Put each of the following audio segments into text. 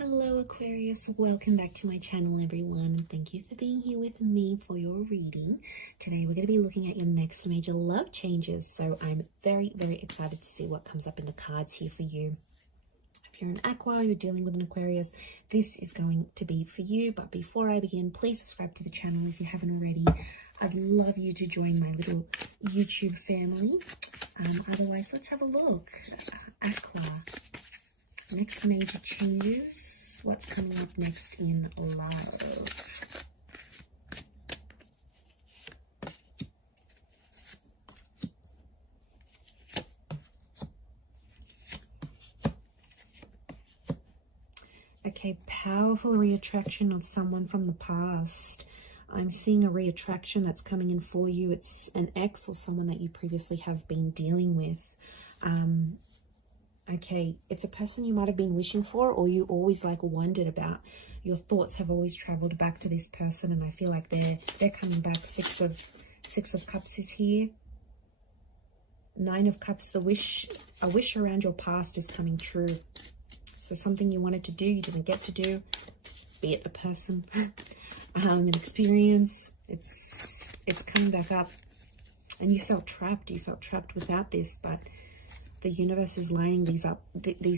Hello Aquarius, welcome back to my channel everyone, and thank you for being here with me for your reading. Today we're going to be looking at your next major love changes, so I'm very excited to see what comes up in the cards here for you. If you're an Aqua, you're dealing with an Aquarius, this is going to be for you. But before I begin, please subscribe to the channel if you haven't already. I'd love you to join my little YouTube family. Otherwise, let's have a look. Aqua. Next major changes. What's coming up next in love? Okay, powerful reattraction of someone from the past. I'm seeing a reattraction that's coming in for you. It's an ex or someone that you previously have been dealing with. Okay, it's a person you might have been wishing for, or you always like wondered about. Your thoughts have always traveled back to this person, and I feel like they're coming back. Six of Cups is here. Nine of Cups, a wish around your past is coming true. So something you wanted to do, you didn't get to do, be it a person, an experience, it's coming back up. And you felt trapped. You felt trapped without this, but the universe is lining these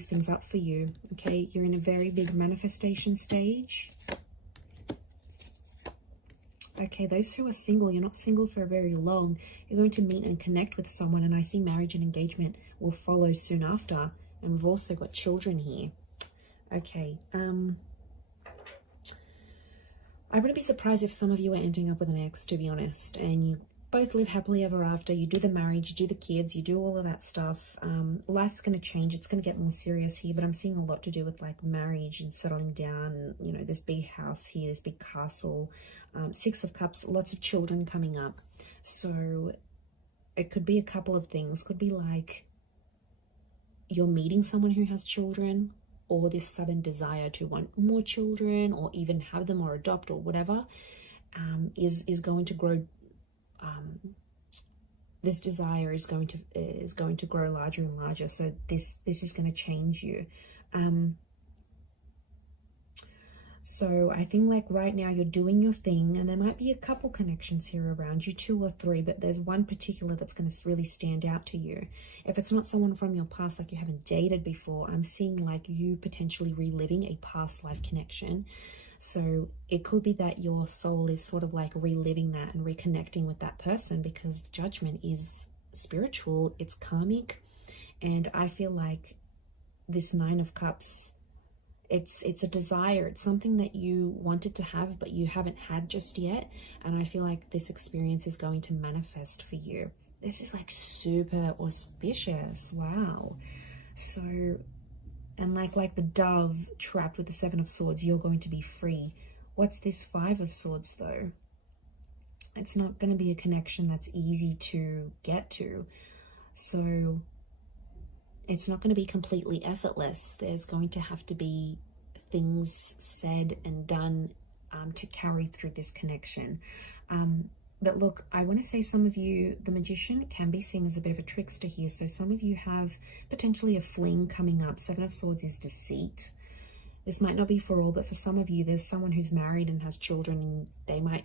things up for you. Okay, you're in a very big manifestation stage. Okay, those who are single, you're not single for very long. You're going to meet and connect with someone, and I see marriage and engagement will follow soon after. And we've also got children here. Okay, I wouldn't be surprised if some of you are ending up with an ex, to be honest, and you both live happily ever after. You do the marriage, you do the kids, you do all of that stuff. Life's going to change. It's going to get more serious here, but I'm seeing a lot to do with like marriage and settling down. You know, this big house here, this big castle. Six of Cups, lots of children coming up. So it could be a couple of things. Could be like you're meeting someone who has children, or this sudden desire to want more children, or even have them or adopt or whatever, is going to grow. This desire is going to grow larger and larger. So this is going to change you. So I think like right now you're doing your thing, and there might be a couple connections here around you, 2 or 3, but there's one particular that's going to really stand out to you. If it's not someone from your past, like you haven't dated before, I'm seeing like you potentially reliving a past life connection. So it could be that your soul is sort of like reliving that and reconnecting with that person, because judgment is spiritual, it's karmic. And I feel like this 9 of Cups, it's a desire, it's something that you wanted to have but you haven't had just yet, and I feel like this experience is going to manifest for you. This is like super auspicious. Wow. So, and like the dove trapped with the 7 of Swords, you're going to be free. What's this 5 of Swords though? It's not going to be a connection that's easy to get to. So it's not going to be completely effortless. There's going to have to be things said and done to carry through this connection. But look, I want to say some of you, the Magician can be seen as a bit of a trickster here. So some of you have potentially a fling coming up. 7 of Swords is deceit. This might not be for all, but for some of you, there's someone who's married and has children, and they might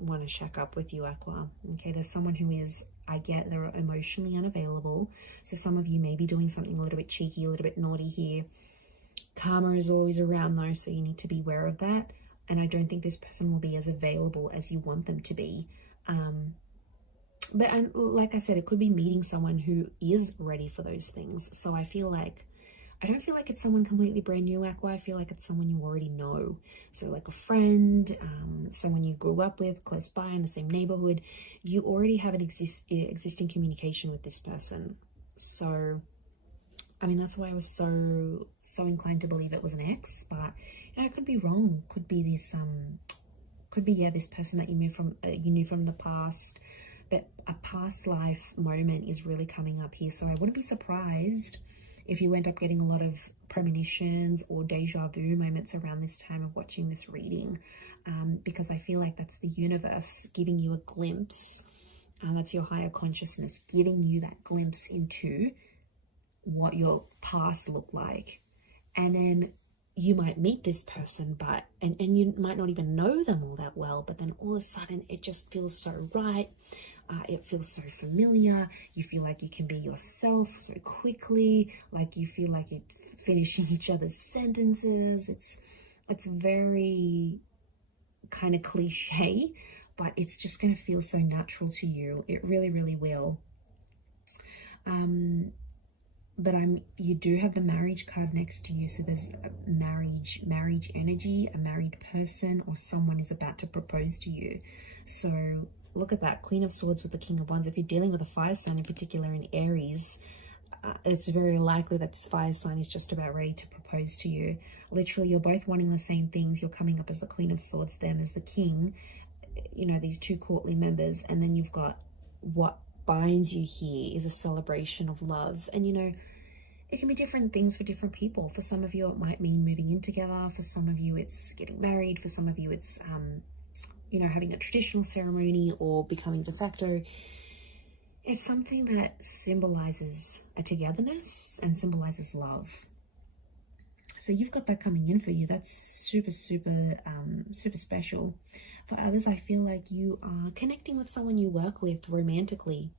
want to shack up with you, Aqua. Okay, there's someone who is, I get, they're emotionally unavailable. So some of you may be doing something a little bit cheeky, a little bit naughty here. Karma is always around though, so you need to be aware of that. And I don't think this person will be as available as you want them to be. But like I said, it could be meeting someone who is ready for those things. So I don't feel like it's someone completely brand new, Aqua. I feel like it's someone you already know. So like a friend, someone you grew up with, close by in the same neighborhood. You already have an existing communication with this person. So, I mean, that's why I was so inclined to believe it was an ex, but you know, I could be wrong. Could be this, yeah, this person that you knew from the past. But a past life moment is really coming up here. So I wouldn't be surprised if you end up getting a lot of premonitions or deja vu moments around this time of watching this reading, because I feel like that's the universe giving you a glimpse. That's your higher consciousness giving you that glimpse into what your past looked like. And then you might meet this person, but and you might not even know them all that well, but then all of a sudden it just feels so right. It feels so familiar. You feel like you can be yourself so quickly, like you feel like you're finishing each other's sentences. It's very kind of cliche, but it's just going to feel so natural to you. It really, really will. But you do have the marriage card next to you, so there's a marriage energy, a married person, or someone is about to propose to you. So look at that, Queen of Swords with the King of Wands. If you're dealing with a fire sign, in particular in Aries, it's very likely that this fire sign is just about ready to propose to you. Literally, you're both wanting the same things. You're coming up as the Queen of Swords, them as the King, you know, these two courtly members, and then you've got what binds you here is a celebration of love. And you know, it can be different things for different people. For some of you it might mean moving in together, for some of you it's getting married, for some of you it's you know, having a traditional ceremony or becoming de facto. It's something that symbolizes a togetherness and symbolizes love. So you've got that coming in for you. That's super special. For others, I feel like you are connecting with someone you work with romantically.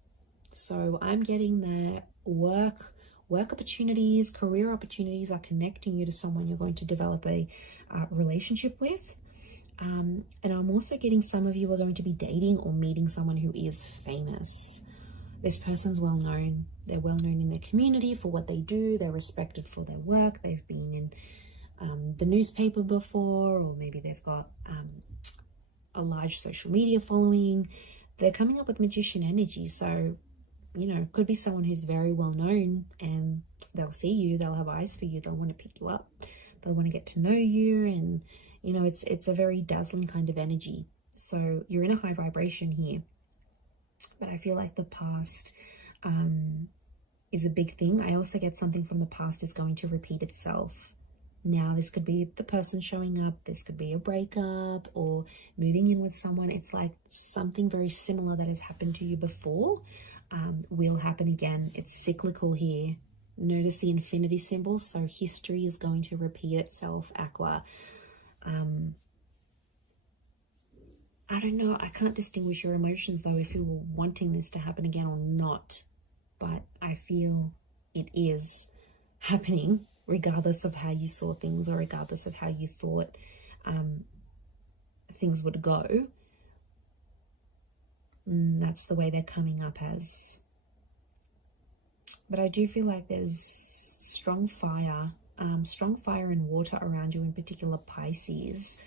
So I'm getting that work opportunities, career opportunities are connecting you to someone you're going to develop a relationship with. And I'm also getting some of you are going to be dating or meeting someone who is famous. This person's well known. They're well known in their community for what they do. They're respected for their work. They've been in the newspaper before, or maybe they've got a large social media following. They're coming up with magician energy. So, you know, could be someone who's very well known, and they'll see you. They'll have eyes for you. They'll want to pick you up. They'll want to get to know you. And, you know, it's a very dazzling kind of energy. So you're in a high vibration here. But I feel like the past is a big thing. I also get something from the past is going to repeat itself. Now, this could be the person showing up. This could be a breakup or moving in with someone. It's like something very similar that has happened to you before will happen again. It's cyclical here. Notice the infinity symbol. So history is going to repeat itself, Aqua. I don't know. I can't distinguish your emotions, though, if you were wanting this to happen again or not. But I feel it is happening, regardless of how you saw things or regardless of how you thought things would go. That's the way they're coming up as. But I do feel like there's strong fire and water around you, in particular Pisces.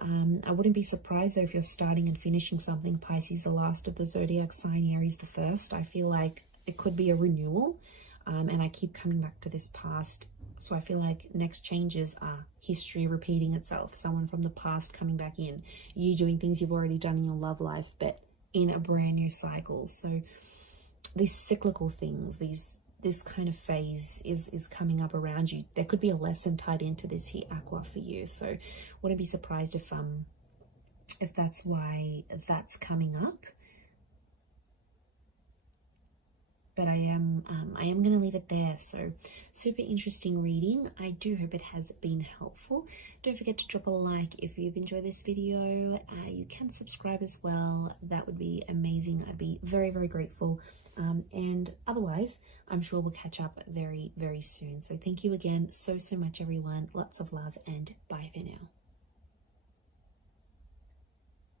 I wouldn't be surprised though if you're starting and finishing something, Pisces, the last of the zodiac sign, Aries the first. I feel like it could be a renewal, and I keep coming back to this past. So I feel like next changes are history repeating itself, someone from the past coming back in, you doing things you've already done in your love life, but in a brand new cycle. So these cyclical things, this kind of phase is coming up around you. There could be a lesson tied into this here, Aqua, for you. So wouldn't be surprised if that's why that's coming up. But I am going to leave it there. So super interesting reading. I do hope it has been helpful. Don't forget to drop a like if you've enjoyed this video. You can subscribe as well. That would be amazing. I'd be very, very grateful. And otherwise, I'm sure we'll catch up very, very soon. So thank you again so much, everyone. Lots of love and bye for now.